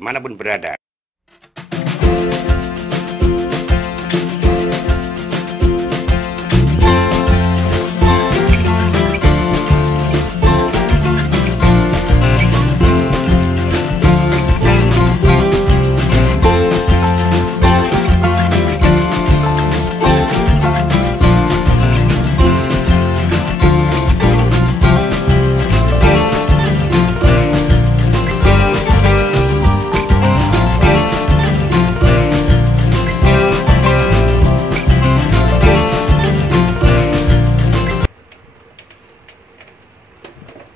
dimanapun berada.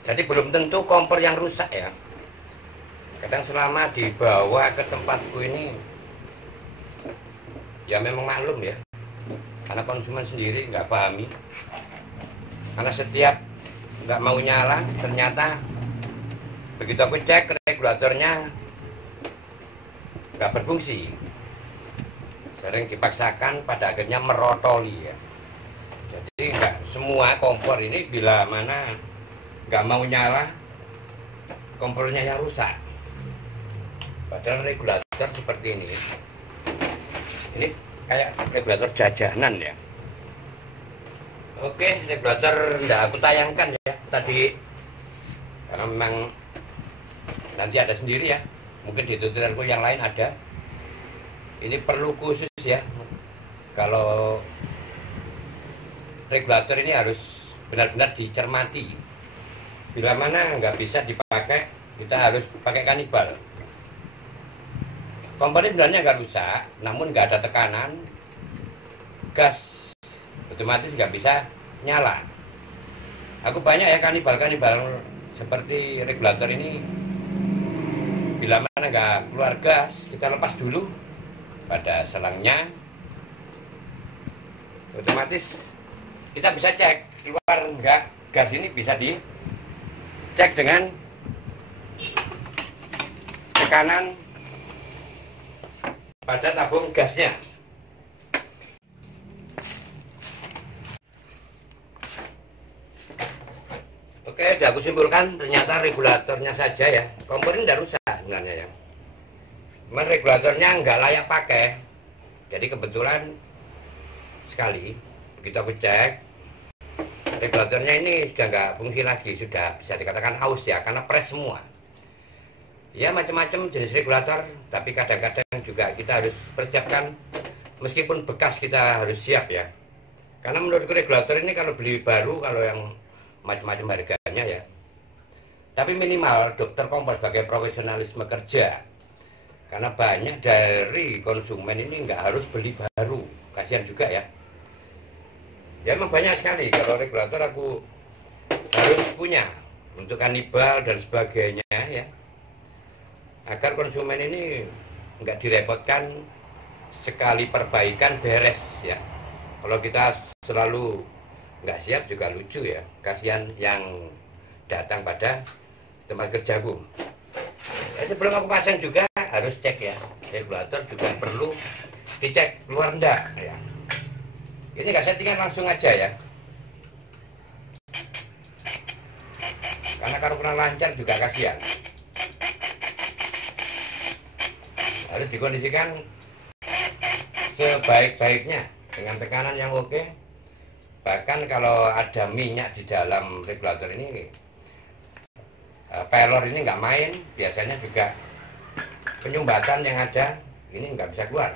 Jadi belum tentu kompor yang rusak ya. Kadang selama dibawa ke tempatku ini, ya memang maklum ya. Karena konsumen sendiri nggak pahami. Karena setiap nggak mau nyala, ternyata begitu aku cek regulatornya nggak berfungsi. Sering dipaksakan, pada akhirnya merotoli ya. Jadi nggak semua kompor ini bila mana nggak mau nyala, kompornya yang rusak. Padahal regulator seperti ini kayak regulator jajanan ya. Oke, regulator nggak aku tayangkan ya tadi, karena memang nanti ada sendiri ya. Mungkin di tutorialku yang lain ada. Ini perlu khusus ya. Kalau regulator ini harus benar-benar dicermati. Bila mana nggak bisa dipakai, kita harus pakai kanibal. Kompor ini sebenarnya nggak rusak, namun nggak ada tekanan, gas otomatis nggak bisa nyala. Aku banyak ya kanibal seperti regulator ini. Bila mana nggak keluar gas, kita lepas dulu pada selangnya, otomatis kita bisa cek keluar nggak gas. Ini bisa dicek dengan tekanan pada tabung gasnya. Oke, udah aku simpulkan, ternyata regulatornya saja ya. Kompor ini tidak rusak sebenarnya ya. Cuman regulatornya nggak layak pakai. Jadi kebetulan sekali begitu aku cek, regulatornya ini sudah nggak fungsi lagi, sudah bisa dikatakan aus ya, karena press semua. Ya macam-macam jenis regulator, tapi kadang-kadang juga kita harus persiapkan, meskipun bekas kita harus siap ya. Karena menurutku regulator ini kalau beli baru, kalau yang macam-macam harganya ya. Tapi minimal dokter kompor sebagai profesionalisme kerja. Karena banyak dari konsumen ini nggak harus beli baru, kasihan juga ya. Ya memang banyak sekali, kalau regulator aku harus punya untuk kanibal dan sebagainya ya, agar konsumen ini nggak direpotkan, sekali perbaikan beres ya. Kalau kita selalu nggak siap juga lucu ya, kasihan yang datang pada tempat kerjaku. Ya, sebelum aku pasang juga harus cek ya, regulator juga perlu dicek keluar enggak ya. Ini nggak settingan langsung aja ya, karena kalau kurang lancar juga kasihan. Harus dikondisikan sebaik-baiknya dengan tekanan yang oke. Bahkan kalau ada minyak di dalam regulator ini, pelor ini nggak main, biasanya juga penyumbatan yang ada ini nggak bisa keluar.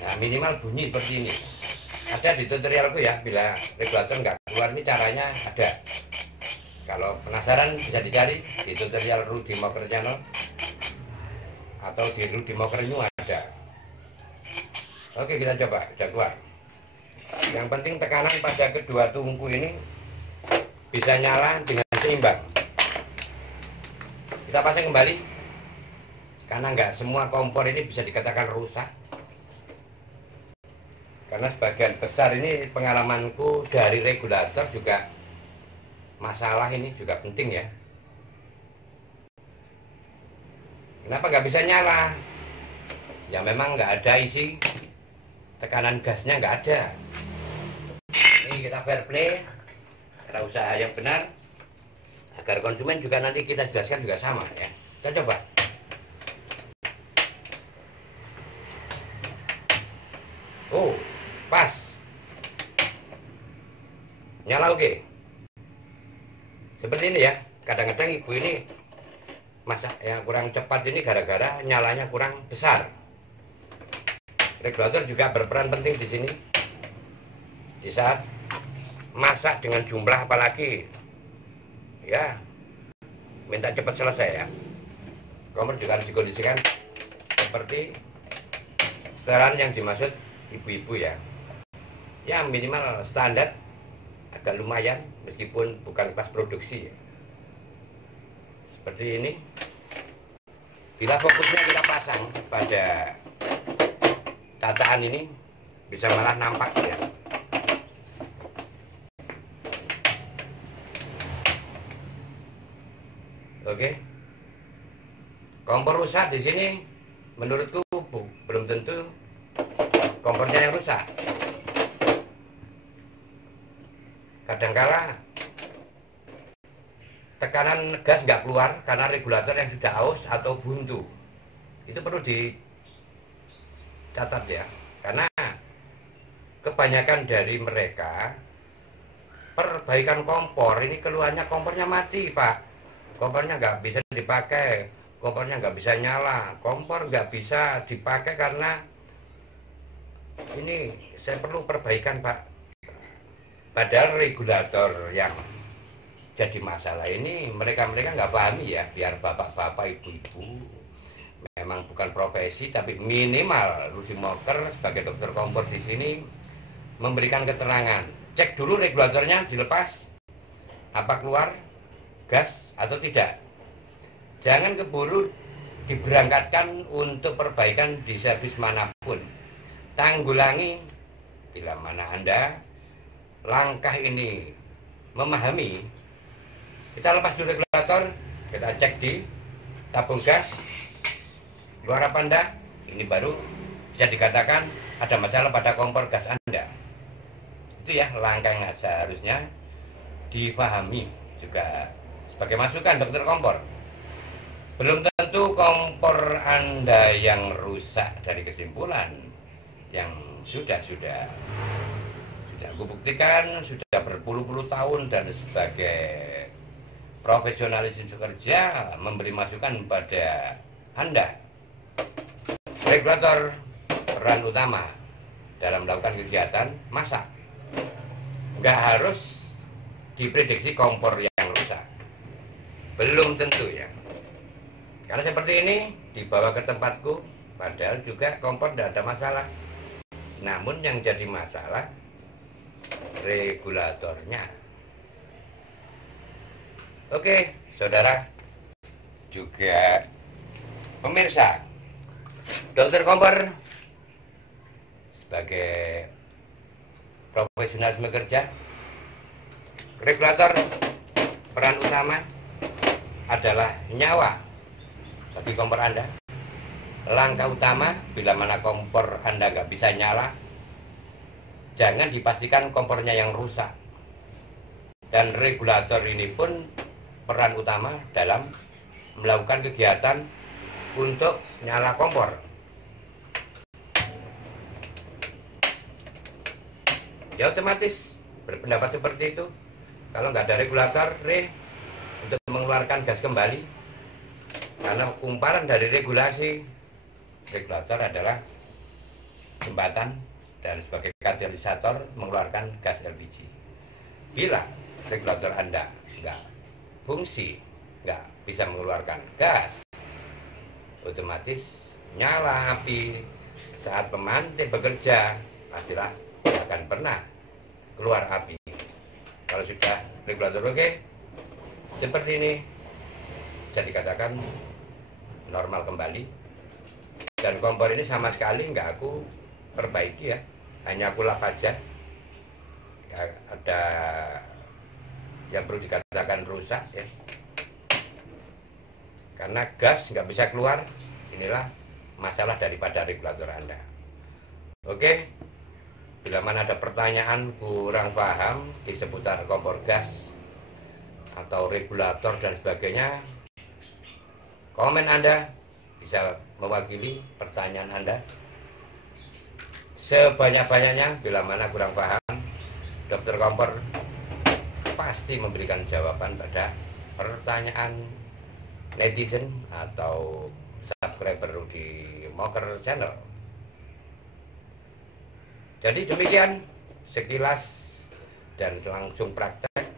Nah, minimal bunyi seperti ini. Ada di tutorialku ya, bila regulator nggak keluar ini caranya ada. Kalau penasaran bisa dicari di tutorial Rudy Mocker Channel atau di Rudy Mocker New ada. Oke, kita coba, sudah keluar. Yang penting tekanan pada kedua tungku ini bisa nyala dengan seimbang. Kita pasang kembali, karena nggak semua kompor ini bisa dikatakan rusak. Karena sebagian besar ini pengalamanku dari regulator juga, masalah ini juga penting ya. Kenapa nggak bisa nyala? Ya memang nggak ada isi tekanan gasnya, nggak ada. Ini kita fair play, cara usaha yang benar agar konsumen juga nanti kita jelaskan juga sama ya. Kita coba. Oh, pas. Nyala oke. Seperti ini ya. Kadang-kadang ibu ini masak yang kurang cepat ini gara-gara nyalanya kurang besar. Regulator juga berperan penting di sini. Di saat masak dengan jumlah apalagi ya minta cepat selesai ya. Kompor juga harus dikondisikan seperti setelan yang dimaksud ibu-ibu ya. Ya minimal standar agak lumayan meskipun bukan kelas produksi ya. Seperti ini. Bila fokusnya kita pasang pada tataan ini bisa malah nampak ya. Oke. Kompor rusak di sini menurutku belum tentu kompornya yang rusak. Kadangkala tekanan gas nggak keluar karena regulator yang sudah aus atau buntu. Itu perlu dicatat ya, karena kebanyakan dari mereka perbaikan kompor ini keluarnya kompornya mati pak, kompornya nggak bisa dipakai, kompornya nggak bisa nyala, kompor nggak bisa dipakai karena ini saya perlu perbaikan pak. Padahal regulator yang jadi masalah ini mereka-mereka nggak pahami ya. Biar bapak-bapak, ibu-ibu memang bukan profesi, tapi minimal Rudy Moker sebagai dokter kompor di sini memberikan keterangan. Cek dulu regulatornya dilepas, apa keluar gas atau tidak. Jangan keburu diberangkatkan untuk perbaikan di servis manapun. Tanggulangi bila mana Anda langkah ini memahami. Kita lepas dulu regulator, kita cek di tabung gas keluar apa enggak. Ini baru bisa dikatakan ada masalah pada kompor gas Anda. Itu ya langkah yang seharusnya dipahami juga sebagai masukan dokter kompor. Belum tentu kompor Anda yang rusak dari kesimpulan yang sudah aku buktikan sudah berpuluh-puluh tahun dan sebagai profesionalis kerja memberi masukan pada Anda. Regulator peran utama dalam melakukan kegiatan masak. Nggak harus diprediksi kompor yang rusak. Belum tentu ya. Karena seperti ini dibawa ke tempatku, padahal juga kompor tidak ada masalah. Namun yang jadi masalah regulatornya. Oke, saudara juga pemirsa, dokter kompor sebagai profesionalisme kerja, regulator peran utama adalah nyawa bagi kompor Anda. Langkah utama bila mana kompor Anda nggak bisa nyala, jangan dipastikan kompornya yang rusak. Dan regulator ini pun peran utama dalam melakukan kegiatan untuk nyala kompor. Ya otomatis berpendapat seperti itu. Kalau nggak ada regulator untuk mengeluarkan gas kembali, karena kumparan dari regulasi, regulator adalah jembatan dan sebagai katalisator mengeluarkan gas LPG. Bila regulator Anda nggak fungsi, nggak bisa mengeluarkan gas, otomatis nyala api saat pemantik bekerja, pastilah tidak akan pernah keluar api. Kalau sudah regulator oke, seperti ini bisa dikatakan normal kembali. Dan kompor ini sama sekali nggak aku perbaiki ya, hanya aku lap aja. Ada yang perlu dikatakan rusak ya, karena gas nggak bisa keluar. Inilah masalah daripada regulator Anda. Oke, Bila mana ada pertanyaan kurang paham di seputar kompor gas atau regulator dan sebagainya, komen Anda bisa mewakili pertanyaan Anda sebanyak-banyaknya. Bila mana kurang paham, Dokter Kompor pasti memberikan jawaban pada pertanyaan netizen atau subscriber di Moker Channel. Jadi demikian sekilas dan langsung praktek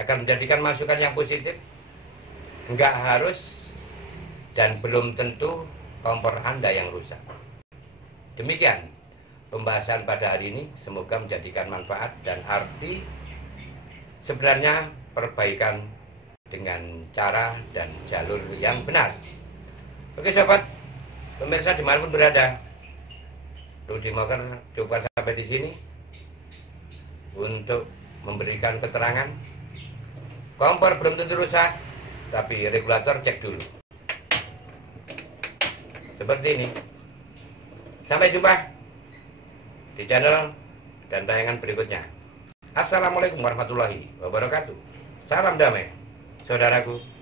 akan menjadikan masukan yang positif. Enggak harus dan belum tentu kompor Anda yang rusak. Demikian pembahasan pada hari ini, semoga menjadikan manfaat dan arti sebenarnya perbaikan dengan cara dan jalur yang benar. Oke sobat, pemirsa dimanapun berada, Rudy Moker coba sampai di sini untuk memberikan keterangan. Kompor belum tentu rusak, tapi regulator cek dulu. Seperti ini. Sampai jumpa di channel dan tayangan berikutnya. Assalamualaikum warahmatullahi wabarakatuh. Salam damai, saudaraku.